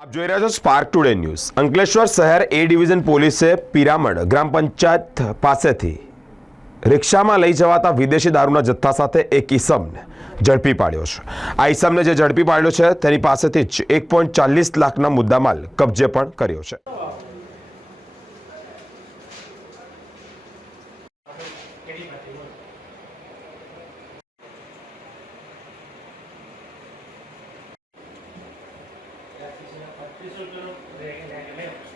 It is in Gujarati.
આપ જોઈ રહ્યા છો સ્પાર્ક ટુડે ન્યૂઝ। અંકલેશ્વર શહેર એ ડિવિઝન પોલીસે પિરામડ ગ્રામ પંચાયત પાસેથી રિક્ષામાં લઈ જવાતા વિદેશી દારૂના જથ્થા સાથે એક ઈસમને ઝડપી પાડ્યો છે। આ ઈસમને જે ઝડપી પાડ્યો છે તેની પાસેથી જ 1.40 લાખના મુદ્દામાલ કબજે પણ કર્યો છે। ₹25 रहेगा।